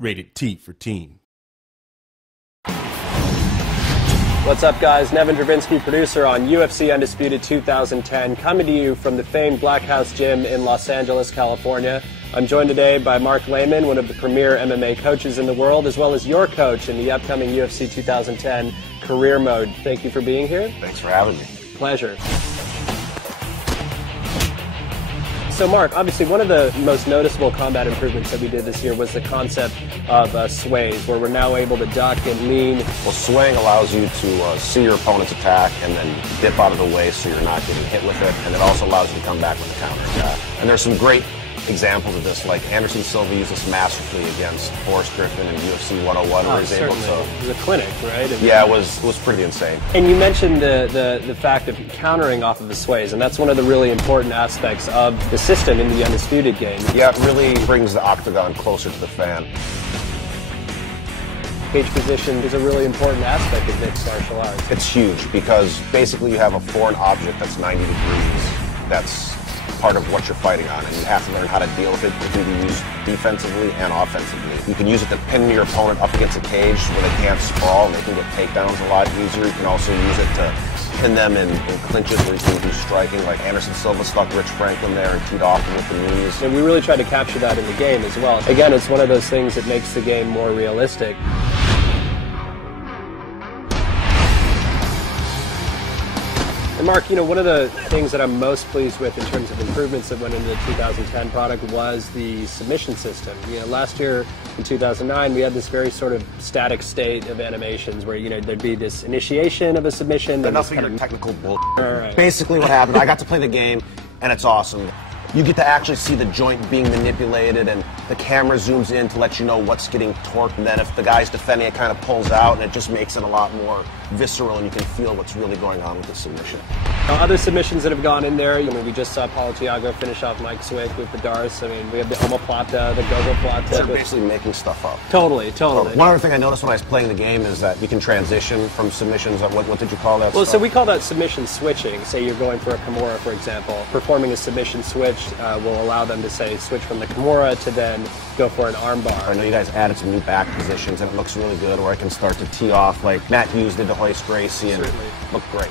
Rated T for teen. What's up, guys? Nevin Dravinsky, producer on UFC Undisputed 2010, coming to you from the famed Black House Gym in Los Angeles, California. I'm joined today by Mark Lehman, one of the premier MMA coaches in the world, as well as your coach in the upcoming UFC 2010 Career Mode. Thank you for being here. Thanks for having me. Pleasure. So Mark, obviously one of the most noticeable combat improvements that we did this year was the concept of sways, where we're now able to duck and lean. Well, swaying allows you to see your opponent's attack and then dip out of the way so you're not getting hit with it, and it also allows you to come back with a counter attack. And there's some great examples of this, like Anderson Silva used this masterfully against Forrest Griffin in UFC 101, where he's able to... It was a clinic, right? Yeah, it was pretty insane. And you mentioned the fact of countering off of the sways, and that's one of the really important aspects of the system in the Undisputed game. Yeah, it really brings the octagon closer to the fan. Cage position is a really important aspect of mixed martial arts. It's huge because basically you have a foreign object that's 90 degrees that's part of what you're fighting on, and you have to learn how to deal with it. It can be used defensively and offensively. You can use it to pin your opponent up against a cage where they can't sprawl and they can get takedowns a lot easier. You can also use it to pin them in clinches where you can do striking, like Anderson Silva stuck Rich Franklin there and teed off him with the knees. And we really try to capture that in the game as well. Again, it's one of those things that makes the game more realistic. And Mark, you know, one of the things that I'm most pleased with in terms of improvements that went into the 2010 product was the submission system. You know, last year in 2009, we had this very sort of static state of animations where, you know, there'd be this initiation of a submission. Enough of your technical bull. Right. Basically what happened, I got to play the game, and it's awesome. You get to actually see the joint being manipulated, and the camera zooms in to let you know what's getting torqued, and then if the guy's defending, it kind of pulls out, and it just makes it a lot more visceral, and you can feel what's really going on with the submission. Other submissions that have gone in there, you know, we just saw Paulo Thiago finish off Mike Swick with the Darce. I mean, we have the omoplata, the Jogo plata. You're basically making stuff up. Totally. One other thing I noticed when I was playing the game is that you can transition from submissions. What did you call that? Well, so we call that submission switching. Say you're going for a Kimura, for example. Performing a submission switch will allow them to, say, switch from the Kimura to then go for an armbar. I know you guys added some new back positions, and it looks really good, where I can start to tee off like Matt Hughes did to hoist Gracie, and look great.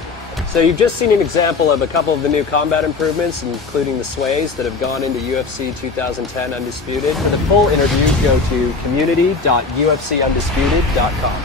So you've just seen an example of a couple of the new combat improvements, including the sways that have gone into UFC 2010 Undisputed. For the full interview, go to community.ufcundisputed.com.